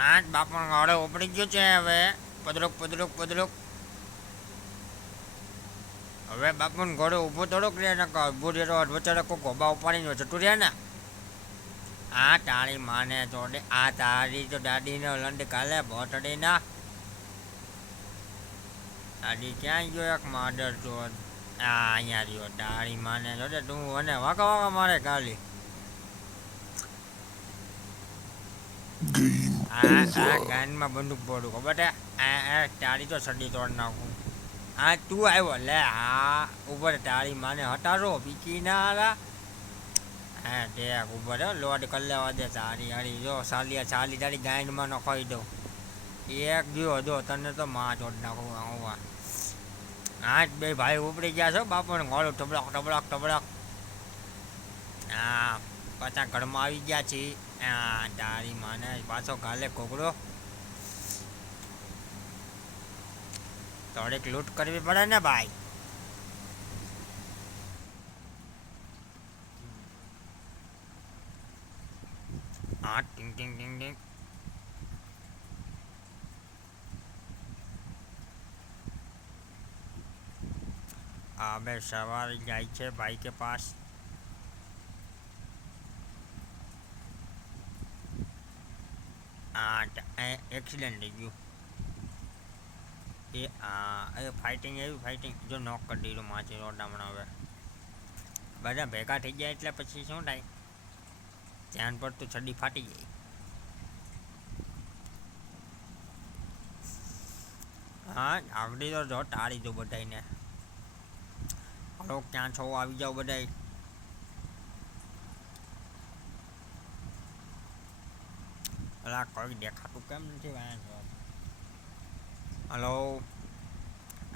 આ જ બાપણ ઘોડે ઉપડી ગયું છે હવે. પદરુક પદરુક પદરુક. હવે બાપણ ઘોડે ઊભો થોડોક રહે ને ઊભો રહ્યો વચ્ચે કોઈ ગોબા ઉપાડીને જતું રહે ને. આ તારી માને જોડે આ તારી તો દાદીને લંડ કાલે ભોટડીના. દાદી ક્યાં ગયો એક માડર તો આ અહીંયા રહ્યો તારી માને જોડે તું અને વાંકા વાંકા મારે ખાલી. આ ગાનમાં બંદૂક પડું ખબર છે. આ તારી તો સડી તોડ નાખું. હા તું આવ્યો લે હા ઉપર તારી માને હટારો પીકી ના હારા. હા તે ઉપર લોડ કરી લેવા દે તારી હારી જો સાલી તારી ગાયનમાં ન ખાઈ દઉં. એક ગયો જો તને તો માં ચોડ નાખું આવા. હા બે ભાઈ ઉપડી ગયા છો બાપુને ઘોડું ટબડક ટબડક ટબડક. હા પાછા ઘરમાં આવી ગયા છીએ. હા તારી માને પાછો ગાલે કોકડો. થોડીક લૂંટ કરવી પડે ને ભાઈ. હા ટીંગ ટીંગ ટીંગ ટીંગ. હા બે સવારી જાય છે ભાઈ કે પાસ. હા એક્સિડન્ટ થઈ ગયું. એ હા એ ફાઇટિંગ એવી ફાઇટિંગ જો નોક કરી દીધું માછી રોડામણ હવે. બધા ભેગા થઈ ગયા એટલે પછી શું થાય. ધ્યાન પડતું છડી ફાટી જાય. હા આગળ તો જો ટાળી દો બધાને. હલો ક્યાં છો આવી જાઓ બધા. અલા કોઈ દેખાતું કેમ નથી ભાઈ. હલો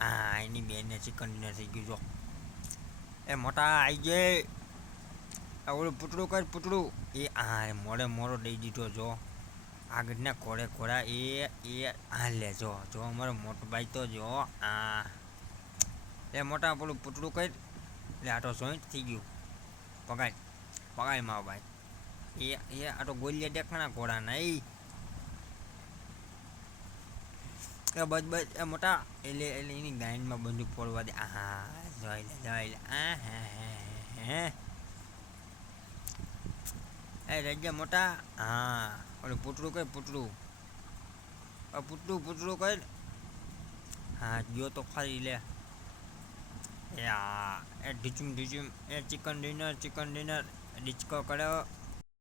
હા એની બેનને ચિકન ડિનર થઈ ગયું જો. એ મોટા આઈ જાય. ઓલું પૂતળું કર પૂતળું. એ હા મોડે મોડો દઈ દીધો જો. આગળના ઘોડે ઘોડા એ હા લે જો જો અમારો મોટો ભાઈ તો જો આ. એ મોટા પેલું પૂતળું કર. એટલે આટો જોઈન્ટ થઈ ગયું. પગાય પગાય મારો ભાઈ. એ આ તો ગોલિયા દેખાણા ઘોડાના એ. એ બસ બસ એ મોટા એટલે એની ગાયનમાં બંદૂક ફોડવા દે હા જોઈ લે આ હે. એ રજા મોટા હા ઓલું પૂતળું કર પૂતળું. પૂતળું કર. હા ગયો તો ખાઈ લે. એ હા એ ઢીચુમ એ ચિકન ડિનર ડિસ્કો કર્યો.